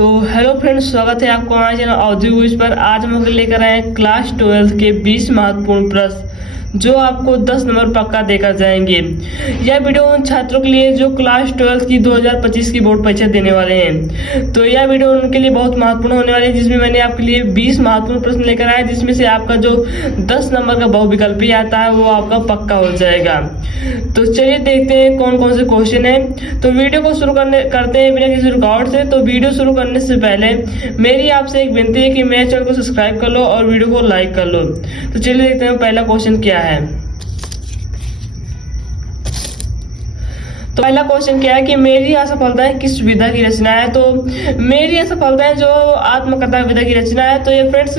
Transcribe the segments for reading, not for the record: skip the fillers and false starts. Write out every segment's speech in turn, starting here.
तो hello friends, स्वागत है आपको हमारे चैनल ऑडियो क्विज पर। आज हम लेकर आए हैं क्लास 12 के 20 महत्वपूर्ण प्रश्न जो आपको 10 नंबर पक्का देकर जाएंगे। यह वीडियो उन छात्रों के लिए जो क्लास 12 की 2025 की बोर्ड परीक्षा देने वाले हैं। तो यह वीडियो उनके लिए बहुत महत्वपूर्ण होने वाली है, जिसमें मैंने आपके लिए 20 महत्वपूर्ण प्रश्न लेकर आया, जिसमें से आपका जो 10 नंबर का बहुविकल्पी आता है वो आपका पक्का हो जाएगा। तो चलिए देखते हैं कौन कौन से क्वेश्चन है। तो वीडियो को शुरू करते हैं बिना किसी रुकावट से। तो वीडियो शुरू करने से पहले मेरी आपसे एक विनती है कि मेरे चैनल को सब्सक्राइब कर लो और वीडियो को लाइक कर लो। तो चलिए देखते हैं पहला क्वेश्चन क्या है। तो पहला क्वेश्चन क्या है कि मेरी असफलताएं किस विधा की रचना है। तो मेरी असफलताएं जो आत्मकथा विधा की रचना है। तो ये फ्रेंड्स,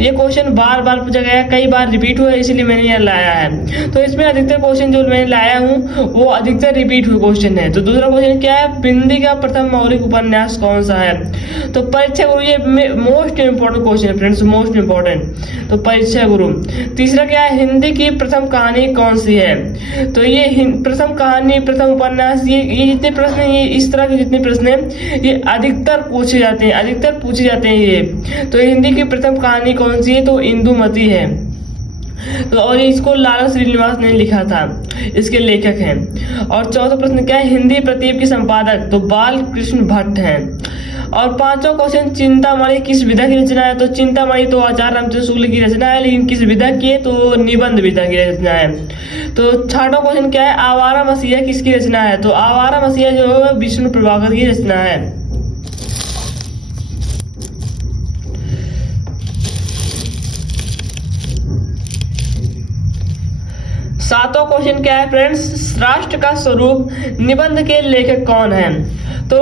ये क्वेश्चन बार बार पूछा गया है, कई बार रिपीट हुआ है, इसलिए मैंने यह लाया है। तो इसमें अधिकतर क्वेश्चन जो मैंने लाया हूँ वो अधिकतर रिपीट हुए क्वेश्चन है। तो दूसरा क्वेश्चन क्या है, हिंदी का प्रथम मौलिक उपन्यास कौन सा है। तो परीक्षा गुरु, ये मोस्ट इंपोर्टेंट क्वेश्चन है फ्रेंड्स, मोस्ट इंपोर्टेंट। तो परीक्षा गुरु। तीसरा क्या है, हिंदी की प्रथम कहानी कौन सी है। तो ये प्रथम कहानी, प्रथम उपन्यास, ये जितने प्रश्न हैं, ये इस तरह के जितने प्रश्न हैं ये अधिकतर पूछे जाते हैं, ये। तो हिंदी की प्रथम कहानी कौन सी है। तो इंदुमती है। तो और इसको लाला श्रीनिवास ने लिखा था, इसके लेखक हैं। और चौथा प्रश्न क्या है, हिंदी प्रतीप के संपादक तो बाल कृष्ण भट्ट हैं। और पांचवा क्वेश्चन, चिंतामणि किस विधा की रचना है। तो चिंतामणि तो आचार्य रामचंद्र शुक्ल की रचना है, लेकिन किस विधा की है। तो निबंध विधा की रचना है। तो छठवां क्वेश्चन क्या है, आवारा मसीहा किसकी रचना है। तो आवारा मसीहा जो है विष्णु प्रभाकर की रचना है। सातवां क्वेश्चन क्या है फ्रेंड्स, राष्ट्र का स्वरूप निबंध के लेखक कौन है। तो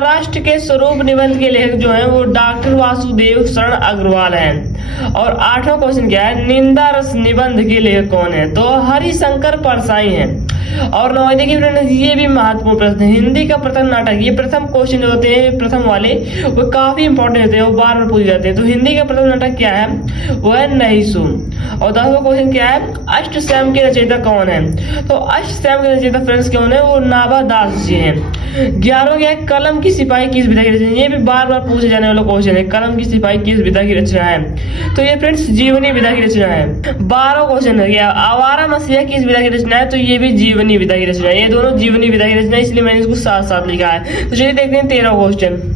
राष्ट्र के स्वरूप निबंध के लेखक जो हैं वो डॉक्टर वासुदेव शरण अग्रवाल हैं। और आठवां क्वेश्चन क्या है, निंदा रस निबंध के लेखक कौन है। तो हरिशंकर परसाई हैं। और नौ, देखिए फ्रेंड्स, ये भी महत्वपूर्ण प्रश्न है। हिंदी का प्रथम नाटक, ये प्रथम क्वेश्चन जो होते हैं प्रथम वाले वो काफी इंपॉर्टेंट होते हैं, वो बार बार पूछे जाते हैं। तो हिंदी का प्रथम नाटक क्या है, वो है नहिसु। और 10वां क्वेश्चन क्या है, अष्टश्याम के रचयिता कौन है। तो अष्टश्याम के रचयिता फ्रेंड्स कौन है, वो नाभा दास जी हैं। 11वां क्या है, कलम की सिपाही किस विधा की रचना है। ये भी बार बार पूछे जाने वाला क्वेश्चन है, कलम की सिपाही किस विधा की रचना है। तो ये फ्रेंड्स जीवनी विधा की रचना है। 12वां क्वेश्चन है क्या, आवारा मसीहा किस विधा की रचना है। तो ये भी जीवनी विधा की रचना है। ये दोनों जीवनी विधा की रचना है, इसलिए मैंने इसको साथ साथ लिखा है। तो चलिए देखते हैं 13वां क्वेश्चन।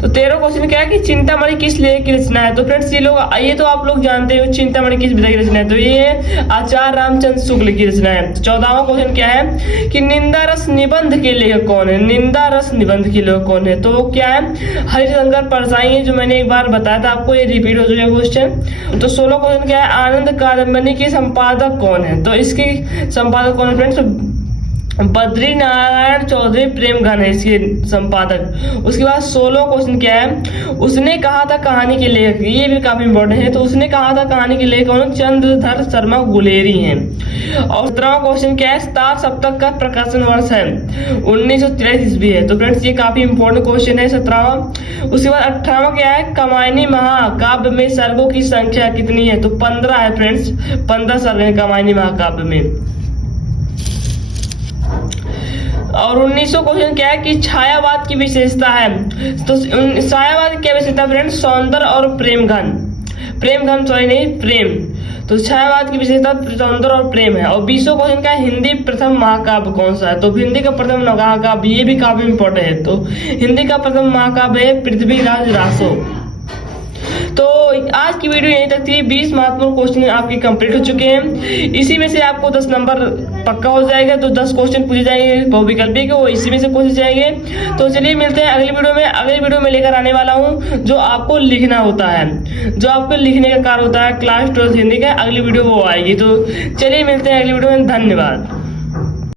तो 13वां क्वेश्चन क्या है कि चिंतामणि किस लेखक की रचना है। तो फ्रेंड्स ये तो आप लोग जानते हो चिंतामणि किस विधा की रचना है। तो ये आचार्य रामचंद्र शुक्ल की रचना है। तो 14वां क्वेश्चन क्या है कि निंदा रस निबंध के लेखक कौन है। निंदा रस निबंध के लेखक कौन है। तो क्या है, हरिशंकर परसाई है, जो मैंने एक बार बताया था आपको, ये रिपीट हो चुका है क्वेश्चन। तो 16वां क्वेश्चन क्या है, आनंद कादंबरी के संपादक कौन है। तो इसके संपादक कौन है फ्रेंड्स, बद्री नारायण चौधरी प्रेमघन है इसके संपादक। उसके बाद 16वां क्वेश्चन क्या है, उसने कहा था कहानी के लेखक, ये भी काफी इंपॉर्टेंट है। तो उसने कहा था कहानी के लेखक कौन, चंद्रधर शर्मा गुलेरी हैं। और 17वां क्वेश्चन क्या है, तार सप्तक का प्रकाशन वर्ष है 1943 ईस्वी है। तो फ्रेंड्स ये काफी इंपॉर्टेंट क्वेश्चन है 17वां। उसके बाद 18वां क्या है, कमायनी महाकाव्य में सर्गों की संख्या कितनी है। तो 15 है फ्रेंड्स, 15 सर्ग है कमायनी महाकाव्य में। और 19वां क्वेश्चन क्या है कि छायावाद की विशेषता है। तो छायावाद की क्या विशेषता फ्रेंड्स, सौंदर्य और प्रेम। तो छायावाद की विशेषता सौंदर्य और प्रेम है। और 20वां क्वेश्चन क्या है, हिंदी प्रथम महाकाव्य कौन सा है। तो हिंदी का प्रथम महाकाव्य, ये भी काफी इंपॉर्टेंट है। तो हिंदी का प्रथम महाकाव्य है पृथ्वीराज रासो। तो आज की वीडियो यहीं तक थी। 20 महत्वपूर्ण क्वेश्चन आपके कंप्लीट हो चुके हैं। इसी में से आपको 10 नंबर पक्का हो जाएगा। तो 10 क्वेश्चन पूछे जाएंगे बहुविकल्पी के, वो इसी में से पूछे जाएंगे। तो चलिए मिलते हैं अगली वीडियो में। अगली वीडियो में लेकर आने वाला हूँ जो आपको लिखना होता है, जो आपको लिखने का कार्य होता है क्लास 12 हिंदी का। अगली वीडियो वो आएगी। तो चलिए मिलते हैं अगली वीडियो में। धन्यवाद।